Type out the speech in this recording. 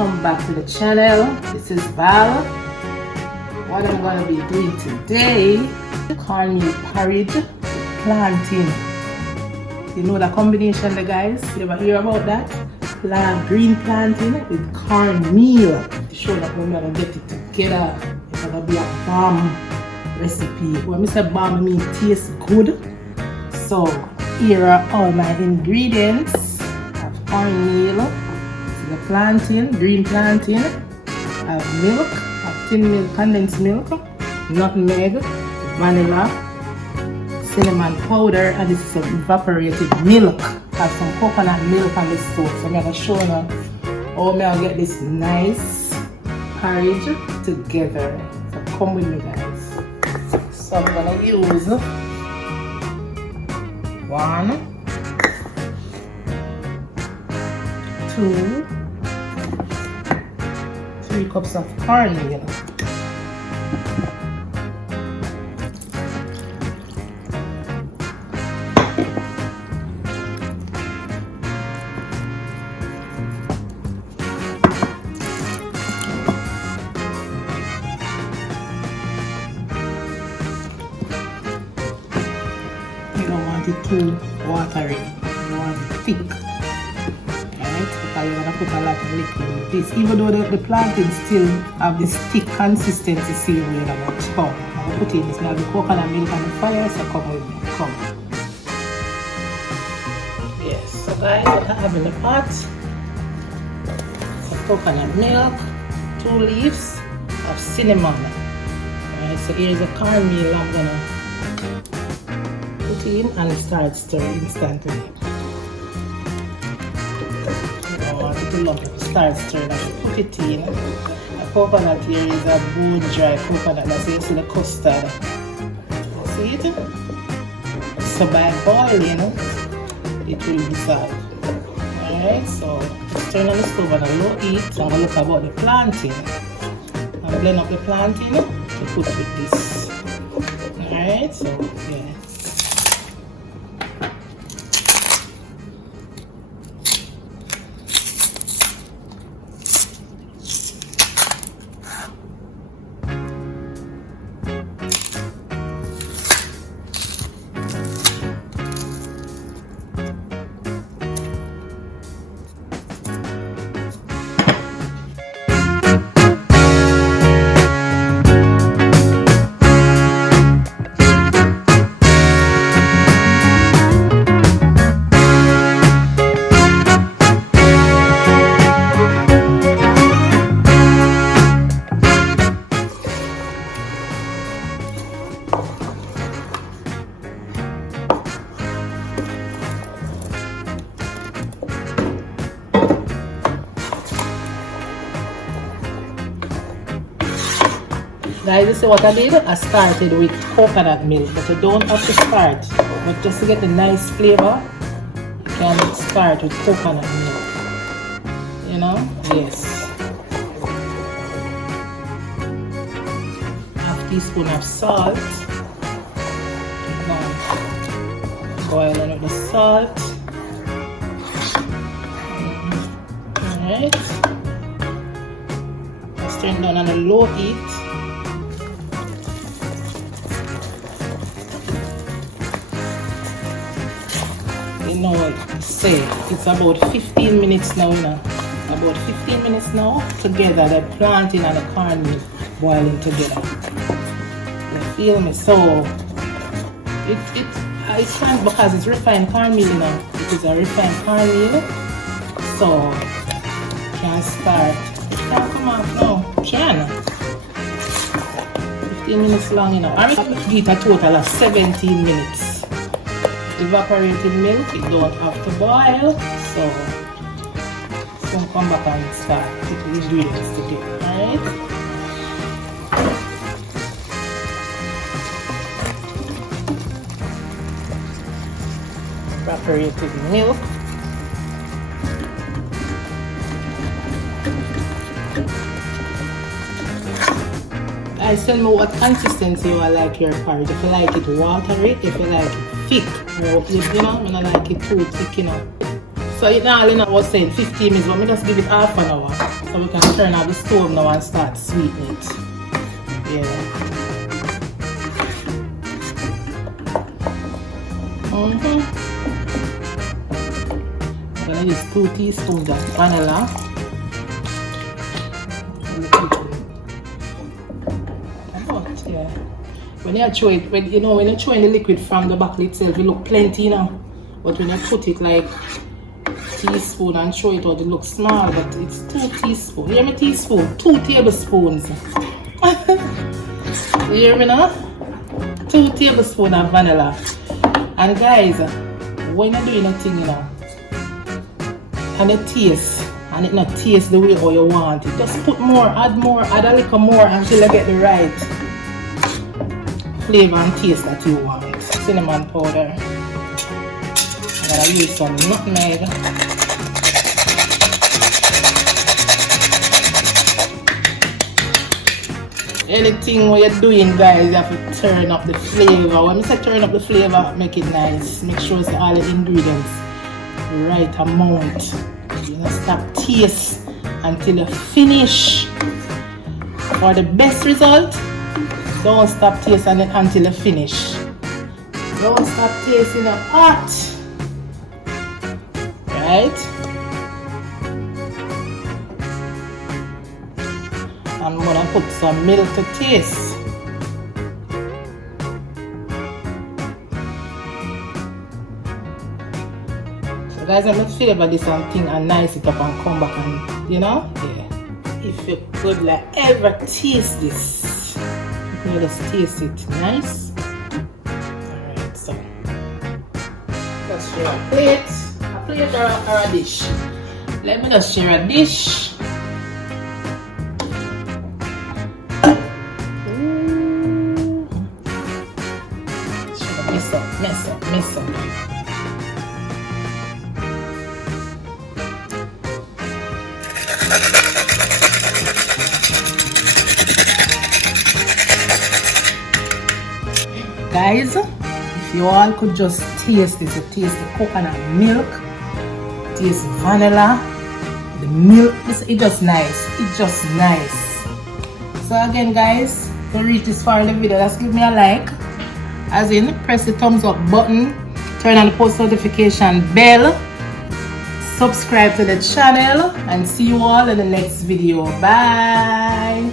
welcome back to the channel. This is Val. What I'm going to be doing today, cornmeal porridge with plantain. You know the combination, the guys? You ever hear about that? Green plantain with cornmeal. To show that we're going to get it together, it's going to be a bomb recipe. When I say bomb, I mean tastes good. So here are all my ingredients. I have cornmeal, the plantain, green plantain, I have milk, I have tin milk, condensed milk, nutmeg, vanilla, cinnamon powder, and this is some evaporated milk. I have some coconut milk on this stove. So I'm going to show you how I'm going to get this nice porridge together. So come with me, guys. So I'm going to use 1, 2, 3 cups of cornmeal. You don't want it too watery, you want it thick. Because you're going to put a lot of liquid in this. Even though the plantain still have this thick consistency, see you know what. Come, I'm going to put in this now, the coconut milk on the fire, so come with me, come. Yes, so guys, what I have in the pot, some coconut milk, 2 leaves of cinnamon. Alright, so here's a cornmeal I'm going to put in and start stirring instantly. Start stirring and put it in. The coconut here is a bone dry coconut, that's you see the custard. See it? So by boiling, it will dissolve. Alright, so turn on the stove on a low heat. So I'm going to look about the plantain. I'm blend up the plantain to put with this. Alright, so yeah. Guys, you see what I did? I started with coconut milk, but you don't have to start. But just to get the nice flavor, you can start with coconut milk. You know? Yes. Half teaspoon of salt. Boil on with the salt. Alright. Just turn down on a low heat. You know, say it's about 15 minutes now, you know. About 15 minutes now together, the plantain and the cornmeal boiling together. You feel me? So it's fine because it's refined cornmeal, you know. It is a refined cornmeal. So can start. Oh, come on, no, can. 15 minutes long, you know. I'm going to eat a total of 17 minutes. Evaporated milk, it don't have to boil, so come back and start put the ingredients together, alright? Evaporated milk. Guys, tell me what consistency you like your porridge. If you like it watery, if you like it thick, or you know, I don't like it too thick, you know. So you know, I was saying 15 minutes, but I just give it half an hour. So we can turn off the stove now and start sweetening it. Yeah. I'm gonna use 2 teaspoons of vanilla. Yeah. When you throw it, when you throw in the liquid from the bottle itself, it look plenty, you know. But when you put it like teaspoon and throw it out, it looks small, but it's 2 teaspoons. You hear me? Teaspoon, 2 tablespoons. You hear me now? 2 tablespoons of vanilla. And guys, when you're doing a thing, you know, and it tastes, and it not taste the way how you want it, just put more, add a little more until you get the right flavor and taste that you want. Cinnamon powder. I'm gonna use some nutmeg. Anything what you're doing, guys, you have to turn up the flavor. When I say turn up the flavor, make it nice. Make sure it's all the ingredients right amount. You don't stop taste until you finish. For the best result, don't stop tasting it until you finish. Don't stop tasting the hot. Right? I'm gonna put some milk to taste. So guys, I'm gonna flavor this and thing and nice it up and come back and, you know, yeah. If you could like ever taste this, you just taste it nice. Alright, so let's share a plate or a dish. Let me just share a dish. Mess up. Guys, if you all could just taste this, you taste the coconut milk, taste vanilla, the milk, it's just nice. It's just nice. So again, guys, to reach this far in the video, just give me a like. As in, press the thumbs up button, turn on the post notification bell, subscribe to the channel, and see you all in the next video. Bye.